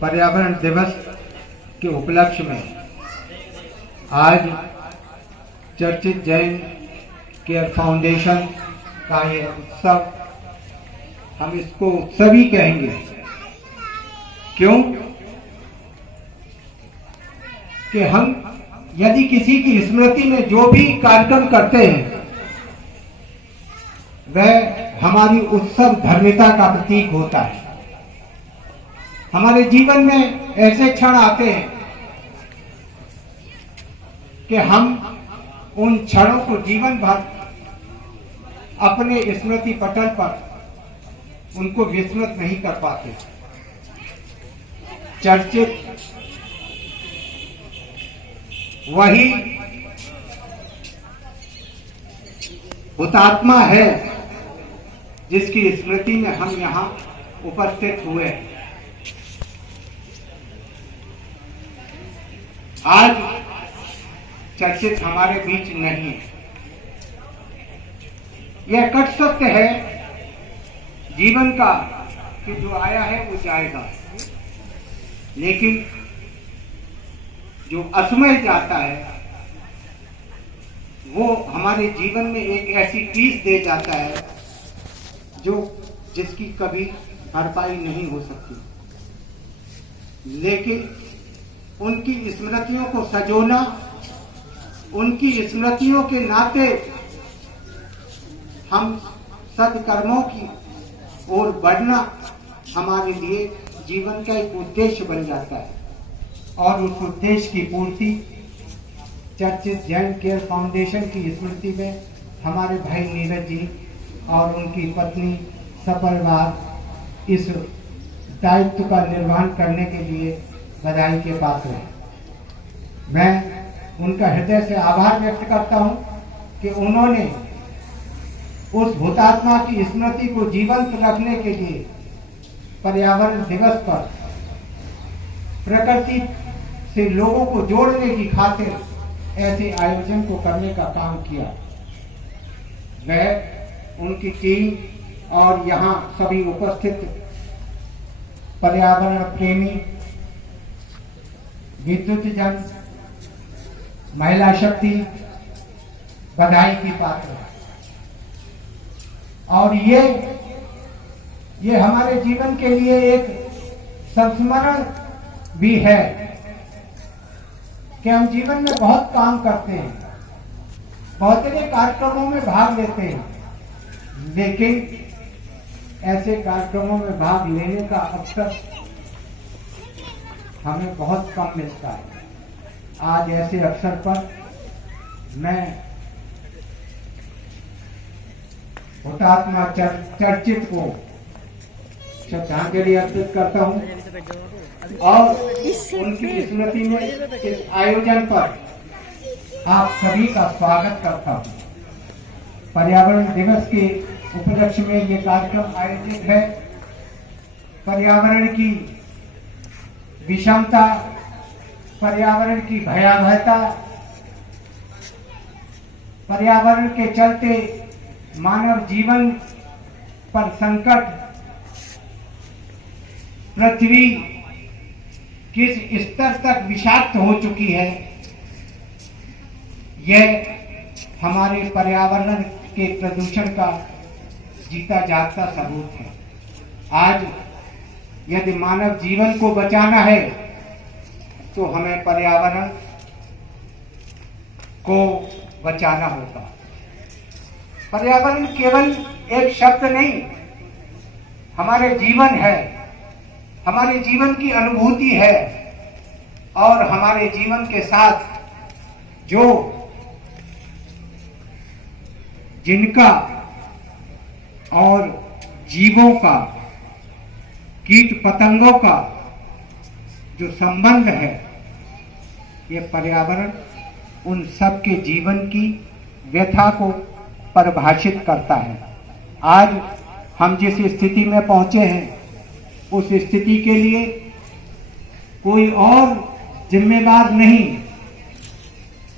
पर्यावरण दिवस के उपलक्ष्य में आज चर्चित जैन केयर फाउंडेशन का ये उत्सव, हम इसको उत्सव ही कहेंगे। क्यों कि हम यदि किसी की स्मृति में जो भी कार्यक्रम करते हैं वह हमारी उत्सव धर्मिता का प्रतीक होता है। हमारे जीवन में ऐसे क्षण आते हैं कि हम उन क्षणों को जीवन भर अपने स्मृति पटल पर उनको विस्मृत नहीं कर पाते। चर्चित वही हुतात्मा है जिसकी स्मृति में हम यहां उपस्थित हुए। आज चर्चित हमारे बीच नहीं है। यह कट सत्य है जीवन का कि जो आया है वो जाएगा, लेकिन जो असमय जाता है वो हमारे जीवन में एक ऐसी टीस दे जाता है जो जिसकी कभी भरपाई नहीं हो सकती। लेकिन उनकी स्मृतियों को सजोना, उनकी स्मृतियों के नाते हम सत्कर्मों की ओर बढ़ना हमारे लिए जीवन का एक उद्देश्य बन जाता है। और उस उद्देश्य की पूर्ति चर्चित जैन केयर फाउंडेशन की स्मृति में हमारे भाई नीरज जी और उनकी पत्नी सपरिवार इस दायित्व का निर्वहन करने के लिए बधाई के पात्र हैं। मैं उनका हृदय से आभार व्यक्त करता हूं कि उन्होंने उस हुतात्मा की स्मृति को जीवंत रखने के लिए पर्यावरण दिवस पर प्रकृति से लोगों को जोड़ने की खातिर ऐसे आयोजन को करने का काम किया। वह, उनकी टीम और यहाँ सभी उपस्थित पर्यावरण प्रेमी, विद्युत जन, महिला शक्ति बधाई की पात्र है। और ये हमारे जीवन के लिए एक संस्मरण भी है कि हम जीवन में बहुत काम करते हैं, बहुत से कार्यक्रमों में भाग लेते हैं, लेकिन ऐसे कार्यक्रमों में भाग लेने का अवसर हमें बहुत कम मिलता है। आज ऐसे अवसर पर मैं हुतात्मा चर्चित को श्रद्धांजलि अर्पित करता हूं और उनकी स्मृति में इस आयोजन पर आप सभी का स्वागत करता हूं। पर्यावरण दिवस के उपलक्ष्य में ये कार्यक्रम आयोजित है। पर्यावरण की विषमता, पर्यावरण की भयावहता, पर्यावरण के चलते मानव जीवन पर संकट, पृथ्वी किस स्तर तक विषाक्त हो चुकी है, यह हमारे पर्यावरण के प्रदूषण का जीता जागता सबूत है। आज यदि मानव जीवन को बचाना है तो हमें पर्यावरण को बचाना होगा। पर्यावरण केवल एक शब्द नहीं, हमारे जीवन है, हमारे जीवन की अनुभूति है और हमारे जीवन के साथ जो जिनका और जीवों का, कीट पतंगों का जो संबंध है, ये पर्यावरण उन सब के जीवन की व्यथा को परिभाषित करता है। आज हम जिस स्थिति में पहुंचे हैं उस स्थिति के लिए कोई और जिम्मेदार नहीं,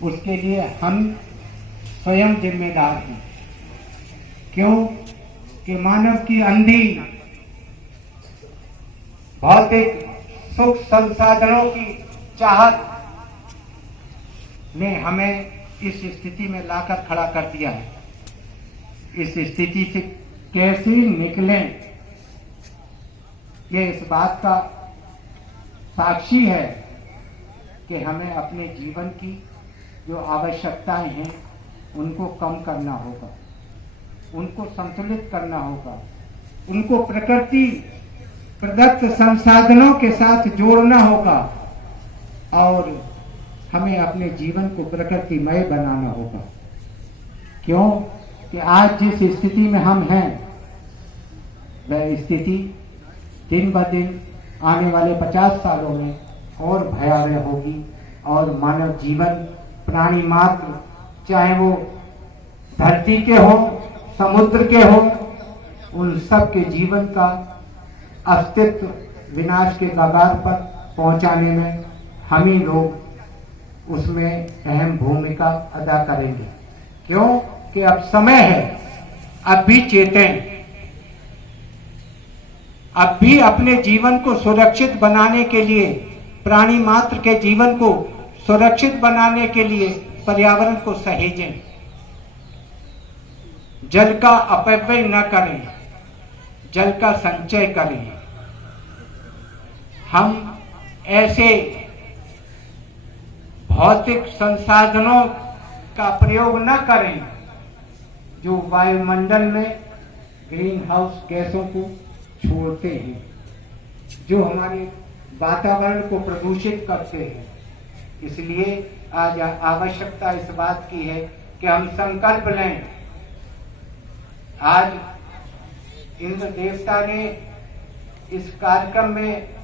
उसके लिए हम स्वयं जिम्मेदार हैं। क्यों कि मानव की अंधी भौतिक सुख संसाधनों की चाहत ने हमें इस स्थिति में लाकर खड़ा कर दिया है। इस स्थिति से कैसे निकलें, ये इस बात का साक्षी है कि हमें अपने जीवन की जो आवश्यकताएं हैं उनको कम करना होगा, उनको संतुलित करना होगा, उनको प्रकृति प्रदत्त संसाधनों के साथ जोड़ना होगा और हमें अपने जीवन को प्रकृतिमय बनाना होगा। क्यों कि आज जिस स्थिति में हम हैं वह स्थिति दिन ब दिन आने वाले 50 सालों में और भयावह होगी और मानव जीवन, प्राणी मात्र, चाहे वो धरती के हो, समुद्र के हो, उन सब के जीवन का अस्तित्व विनाश के कगार पर पहुंचाने में हम ही लोग उसमें अहम भूमिका अदा करेंगे। क्यों कि अब समय है, अब भी चेतें, अब भी अपने जीवन को सुरक्षित बनाने के लिए, प्राणी मात्र के जीवन को सुरक्षित बनाने के लिए पर्यावरण को सहेजें, जल का अपव्यय न करें, जल का संचय करें। हम ऐसे भौतिक संसाधनों का प्रयोग न करें जो वायुमंडल में ग्रीन हाउस गैसों को छोड़ते हैं, जो हमारे वातावरण को प्रदूषित करते हैं। इसलिए आज आवश्यकता इस बात की है कि हम संकल्प लें। आज इंद्र देवता ने इस कार्यक्रम में